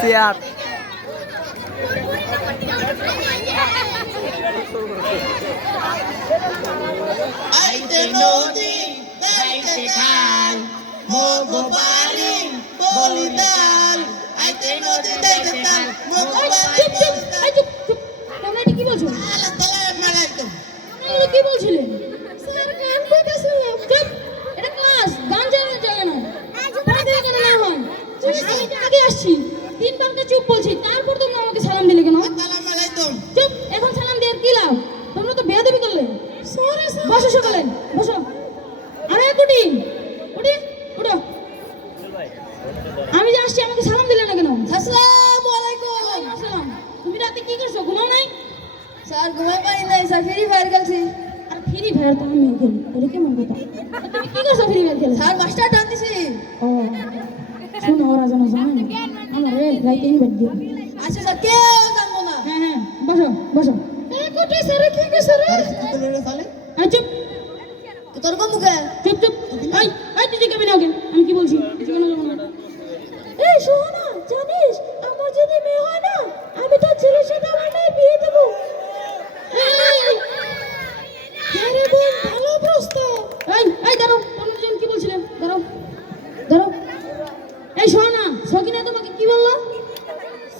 Chair আইতে নদী যাইতে খাল মগো বাড়ি বলিদান আইতে নদী যাইতে খাল মগো বাড়ি বলিদান তোমরা এটা কি বলছো? আলা তালা মারাইতো এটা কি বলছিলেন? স্যার গান কইতাছিলাম। চুপ, এটা ক্লাস, গান জানা যায় না। পড়া থেকে কেন না হয়? আমি তো আগে আসছি, 3 ঘন্টা চুপ বলছি, তারপর তোমরা আমাকে সালাম দিলে কেন? তালা মারাইতো চুপ, এখন সালাম দেওয়ার কি লাভ? তোমরা তো বেয়াদবি করলে। Sorry sir. বসো সকালে, বসো। আরে কুটি, কুটি, উঠো। আমি যে আসছি আমাকে সালাম দিলে না কেন? আসসালামু আলাইকুম। আসসালাম। তুমি রাতে কি করছো? ঘুমাও নাই? স্যার ঘুমাই পারি নাই স্যার, ফ্রি ফায়ার খেলছি। আর ফ্রি ফায়ার তো আমি খেলি, এটা কেমন কথা? তুমি কি করছো ফ্রি ফায়ার খেলে? স্যার মাস্টার ডান দিছি। ও, শোনো ওরা যেন জানে না। আমার রাইতে ইনভাইট দিও। আচ্ছা স্যার, কেউ জানবো না। হ্যাঁ হ্যাঁ, বসো বসো। কোটি স্যার কি করছো রে? তাহলে আই চুপ তোর কোন মুখে? চুপ চুপ। আই আই তুই জিজ্ঞাসা না ওকে, আমি কি বলছি? জিজ্ঞাসা না। এই সোহানা, জানিস আমার যদি মেয়ে হয় না, আমি তার ছেলের সাথে আমার মেয়ে বিয়ে দেবো। আরে বোন, ভালো প্রস্তাব। এই দাঁড়াও, তোমরা দুজন কি বলছিলেন? দাঁড়াও দাঁড়াও। এই সোহানা, সকিনা তোমাকে কি বললো?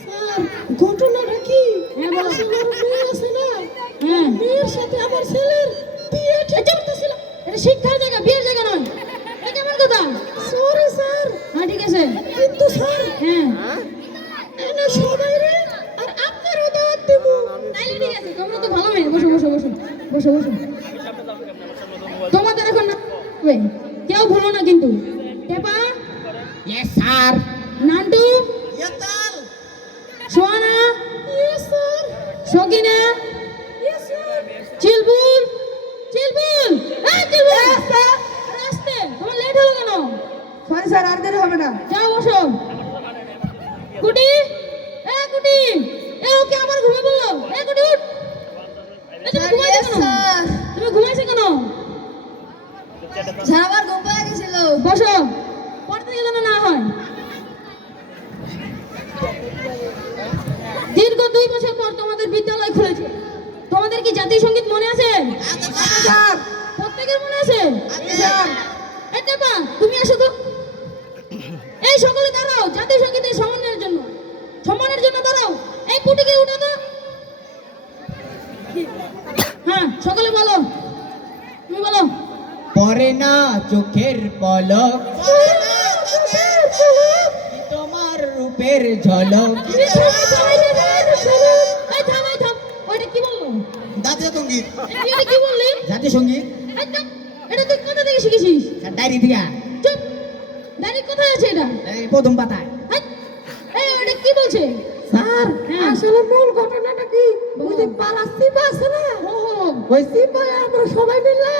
স্যার ঘটনাটা কি? হ্যাঁ বলো। আমার মেয়ে আছে না, হ্যাঁ, মেয়ের সাথে আমার ছেলের বিয়ে ঠিক করতেছিল। এটা শিক্ষার জায়গা, বিয়ের জায়গা নয়। এটা কেমন কথা? Sorry sir. হ্যাঁ ঠিক আছে, কিন্তু স্যার, হ্যাঁ এনে সবাই রে আর আপনারও দাওয়াত দেব। তাইলে ঠিক আছে, তোমরা তো ভালো মেয়ে। বসো বসো বসো বসো বসো। তোমাদের এখন না হবে, কেউ ভুলো না কিন্তু। টেপা, ইয়েস স্যার নান্টু, ইয়াতাল Sohana, yes sir, Sakina, yes sir, Chilbul, Chilbul, এই চিলবুল, আস্তে, তোমার লেট হলো কেন? সরি স্যার, আর দেরি হবে না। যাও বসো। কুটি, এ কুটি, এ ওকে আমার ঘুমে বললো। এ কুটি উঠ। এ তুমি ঘুমাইছো কেন? স্যার, তুমি ঘুমাইছো কেন? স্যার আমার ঘুম পেয়ে গেছিল। বসো, পড়তে গেলে না হয়। দীর্ঘ 2 বছর পর তোমাদের বিদ্যালয় খুলেছে। তোমাদের কি জাতীয় সঙ্গীত মনে আছে? স্যার, প্রত্যেকের মনে আছে? স্যার, এই টেপা, তুমি আসো তো। এই সকলে দাঁড়াও, জাতীয় সঙ্গীতের সম্মানের জন্য, সম্মানের জন্য দাঁড়াও। এই কুটিকে উঠে দাও। হ্যাঁ, সকলে বলো, তুমি বলো। পরে না চোখের পলক তোমার রূপের ঝলক এই থাম, এই থাম। ওইটা কি বললো? জাতীয় সঙ্গীত এই এটা কি বললি? জাতীয় সঙ্গীত এই থাম। এটা তুই কোথা থেকে শিখেছিস? ডায়েরি দিয়া চুপ, ডাইরেক্ট কোথায় আছে এটা? এই প্রথম পাতায় হাট! এই ওটা কি বলছে? স্যার, হ্যাঁ। আসলে মূল ঘটনাটা কি? ওই যে পাড়ার সিপা আছে না, ও হো, ওই সিপায় আমরা সবাই মিলে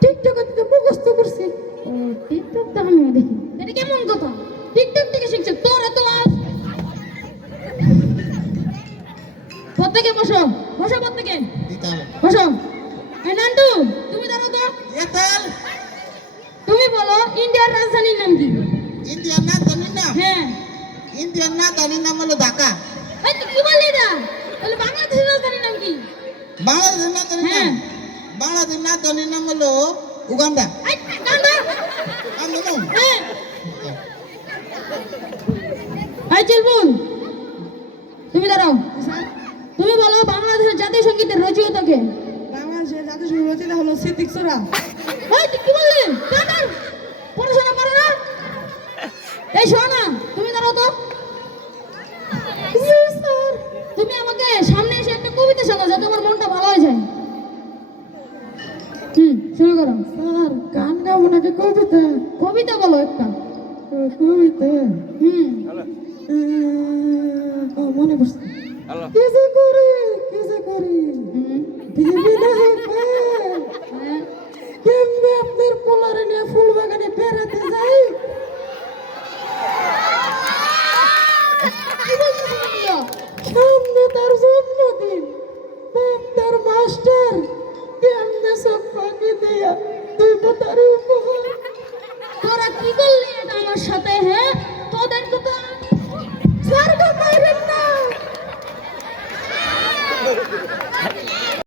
টিকটক মুখস্থ করছি। ও টিকটক তো আমিও দেখি। এটা কেমন কথা? টিকটক থেকে শিখছে তোর এত আজ। প্রত্যেকে বসো, বসো প্রত্যেকে, বসো। এই নান্টু, তুমি দাঁড়াও তো। ইয়াতাল তুমি বলো ইন্ডিয়ার রাজধানীর নাম কি? ইন্ডিয়ার রাজধানীর নাম হ্যাঁ। ইন্ডিয়ার রাজধানীর নাম হলো ঢাকা এই তুই কি বললি এটা? তাহলে বাংলাদেশের রাজধানীর নাম কি? বাংলাদেশের রাজধানীর হ্যাঁ। নাম বাংলাদেশের রাজধানীর নাম হলো উগান্ডা এই গান্ডা। আন্দোলন হ্যাঁ। এই চিলবুল, তুমি দাঁড়াও। তুমি বলো বাংলাদেশের জাতীয় সঙ্গীতের রচয়িতাকে। বাংলাদেশের জাতীয় সঙ্গীত রচয়িতা হলো সিদ্দিক সোহরা। এই তুই কি বললি? দাঁড়াও। পড়াশোনা করো না? এই সোনা, তুমি দাঁড়াও তো। স্যার, তুমি আমাকে সামনে এসে একটা কবিতা শোনাও যাতে আমার মনটা ভালো হয়ে যায়। শুরু করো। স্যার, গান গাবো নাকি কবিতা? কবিতা বলো একটা। কবিতা মনে পড়ছে। কি যে করি, কি যে করি, দিবি না হে হ্যাঁ। কেমনে আপনার পোলারে নিয়ে ফুল বাগানে বেড়াতে যাই। সামনে তার জন্মদিন, তার মাস্টার কেমনে সব ফাঁকি দিয়া দিব তার উপহার। তোর কি করলি এটা আমার সাথে, হ্যাঁ?